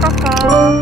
까까